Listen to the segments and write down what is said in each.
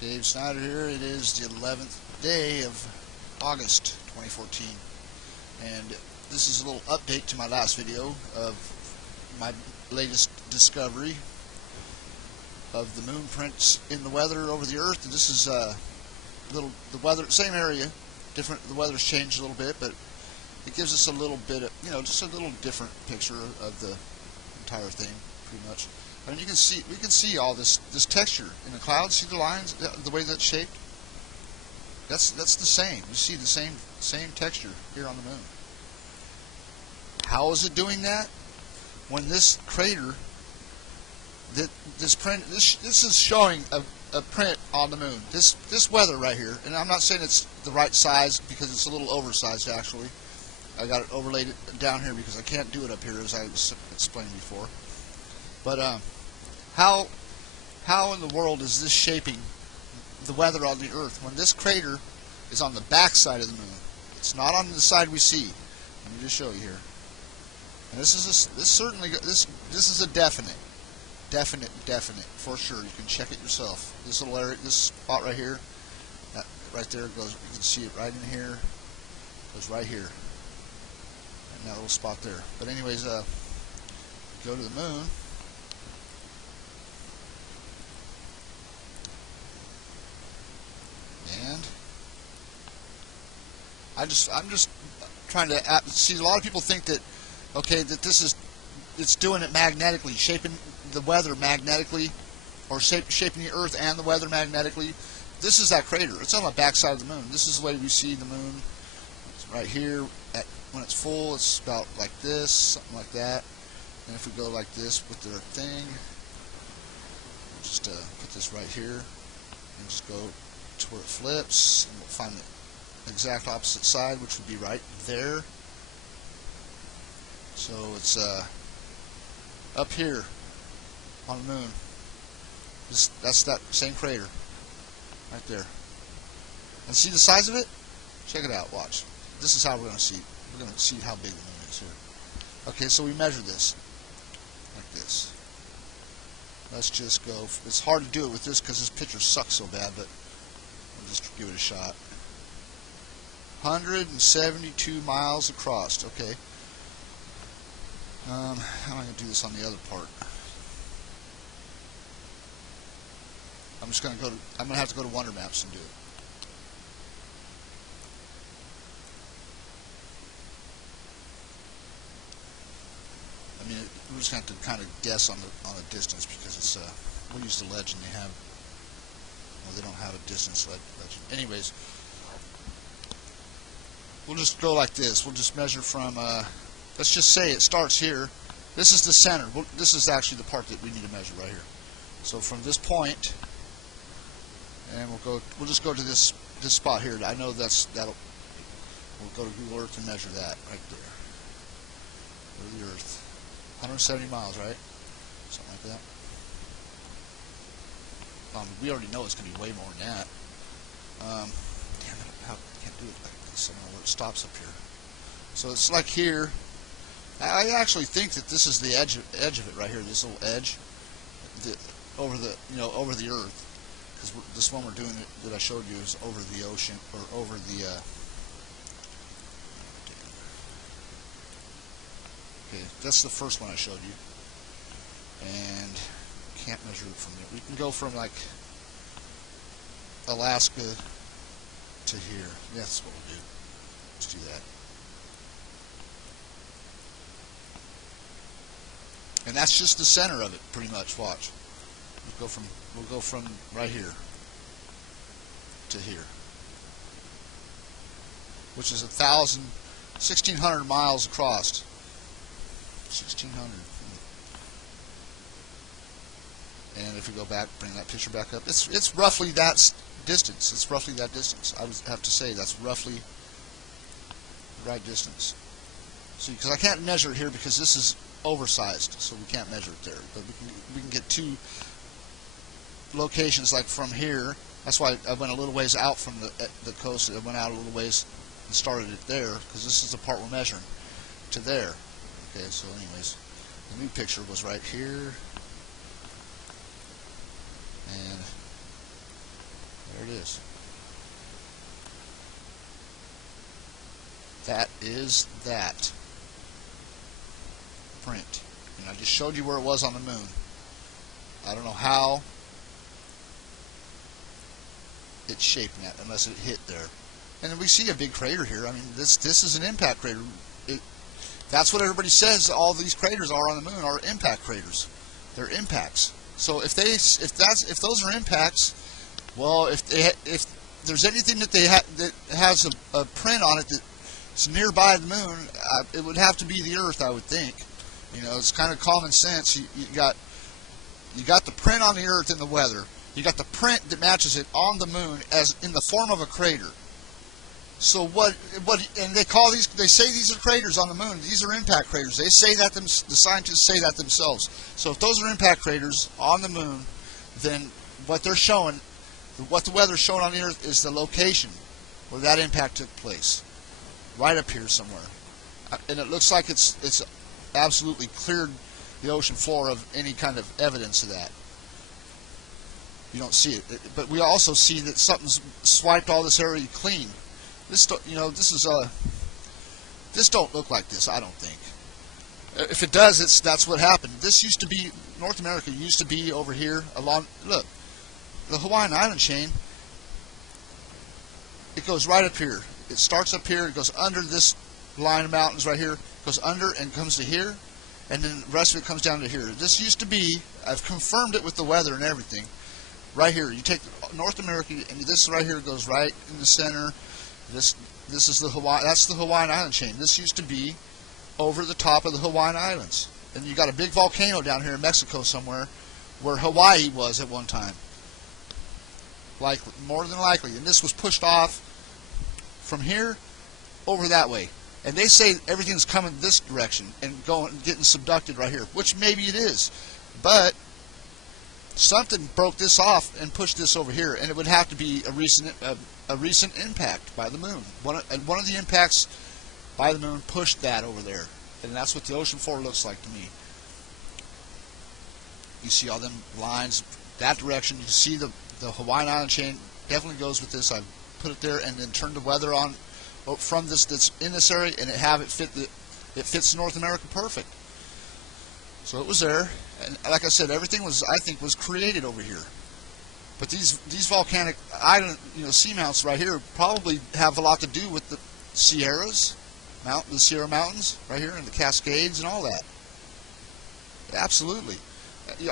Dave Snyder here. It is the 11th day of August 2014, and this is a little update to my last video of my latest discovery of the moon prints in the weather over the Earth. And this is the weather, same area, different. The weather's changed a little bit, but it gives us a little bit of, just a little different picture of the entire thing, pretty much. And we can see all this texture in the clouds. See the lines, the way that's shaped. That's the same. You see the same texture here on the moon. How is it doing that? When this crater, this is showing a print on the moon. This weather right here, and I'm not saying it's the right size because it's a little oversized actually. I got it overlaid down here because I can't do it up here as I explained before. But how in the world is this shaping the weather on the Earth when this crater is on the back side of the moon? It's not on the side we see. Let me just show you here. And this is a definite for sure. You can check it yourself. This little area, this spot right here, that right there goes. You can see it right in here. Goes right here. And that little spot there. But anyways, go to the moon. And I'm just trying to see. A lot of people think that, okay, that it's doing it magnetically, shaping the weather magnetically, or shaping the Earth and the weather magnetically. This is that crater. It's on the back side of the moon. This is the way we see the moon. It's right here. When it's full, it's about like this, something like that. And if we go like this with the thing, we'll just put this right here and just go to where it flips, and we'll find the exact opposite side, which would be right there. So it's up here on the moon. That's that same crater right there. And see the size of it? Check it out. Watch. This is how we're going to see. We're going to see how big the moon is here. Okay, so we measure this like this. Let's just go. It's hard to do it with this because this picture sucks so bad, but we'll just give it a shot. 172 miles across. Okay. How am I going to do this on the other part? I'm just going to I'm going to have to go to Wonder Maps and do it. I mean, we're just going to have to kind of guess on the distance because it's we'll use the legend they have. Well, they don't have a distance legend. Anyways, we'll just go like this. We'll just measure from. Let's just say it starts here. This is the center. This is actually the part that we need to measure right here. So from this point, and we'll just go to this spot here. I know that'll. We'll go to Google Earth and measure that right there. Go to the Earth. 170 miles, right? Something like that. We already know it's going to be way more than that. Damn it, I can't do it like this. I don't know where it stops up here. So it's like here. I actually think that this is the edge of it right here. This little edge, over the Earth. Because this one we're doing that I showed you is over the ocean or over the. Okay, that's the first one I showed you, and can't measure it from there. We can go from like Alaska to here. Yeah, that's what we'll do. Let's do that. And that's just the center of it, pretty much. Watch. We'll go from right here to here, which is 1,600 miles across. 1,600. And if we go back, bring that picture back up, it's roughly that distance. It's roughly that distance. I would have to say that's roughly the right distance. See, because I can't measure it here because this is oversized, so we can't measure it there. But we can get two locations, like from here. That's why I went a little ways out from the coast. I went out a little ways and started it there because this is the part we're measuring to there. Okay, so anyways, the new picture was right here, and it is. That is that print. And I just showed you where it was on the moon. I don't know how it's shaping that unless it hit there. And then we see a big crater here. I mean, this is an impact crater. That's what everybody says. All these craters are on the moon are impact craters. They're impacts. So if those are impacts, well, if there's anything that that has a print on it that's nearby the moon, it would have to be the Earth, I would think. You know, it's kind of common sense. You got the print on the Earth in the weather. You got the print that matches it on the moon as in the form of a crater. So and they say these are craters on the moon. These are impact craters. They say that the scientists say that themselves. So if those are impact craters on the moon, then what they're showing, what the weather's showing on the Earth is the location where that impact took place, right up here somewhere. And it looks like it's absolutely cleared the ocean floor of any kind of evidence of that. You don't see it, but we also see that something's swiped all this area clean. This don't look like this, I don't think. If it does, that's what happened. This used to be, North America used to be over here along, look, the Hawaiian island chain, it goes right up here. It starts up here, it goes under this line of mountains right here, goes under and comes to here, and then the rest of it comes down to here. This used to be, I've confirmed it with the weather and everything, right here. You take North America, and this right here goes right in the center. This is that's the Hawaiian island chain. This used to be over the top of the Hawaiian Islands. And you got a big volcano down here in Mexico somewhere where Hawaii was at one time. More than likely. And this was pushed off from here over that way. And they say everything's coming this direction and getting subducted right here, which maybe it is. But something broke this off and pushed this over here, and it would have to be a recent impact by the moon. One of the impacts by the moon pushed that over there, and that's what the ocean floor looks like to me. You see all them lines that direction. You see the Hawaiian island chain definitely goes with this. I put it there and then turned the weather on from this that's in this area, and it fits North America perfect. So it was there, and like I said, everything was created over here. But these volcanic island, seamounts right here probably have a lot to do with the Sierras, the Sierra Mountains right here, and the Cascades and all that. Absolutely.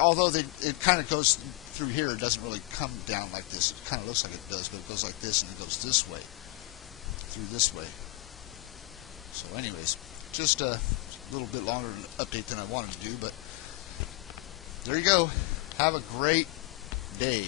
Although it kind of goes through here, it doesn't really come down like this. It kind of looks like it does, but it goes like this and it goes this way, through this way. So anyways, just a little bit longer update than I wanted to do, but there you go. Have a great day.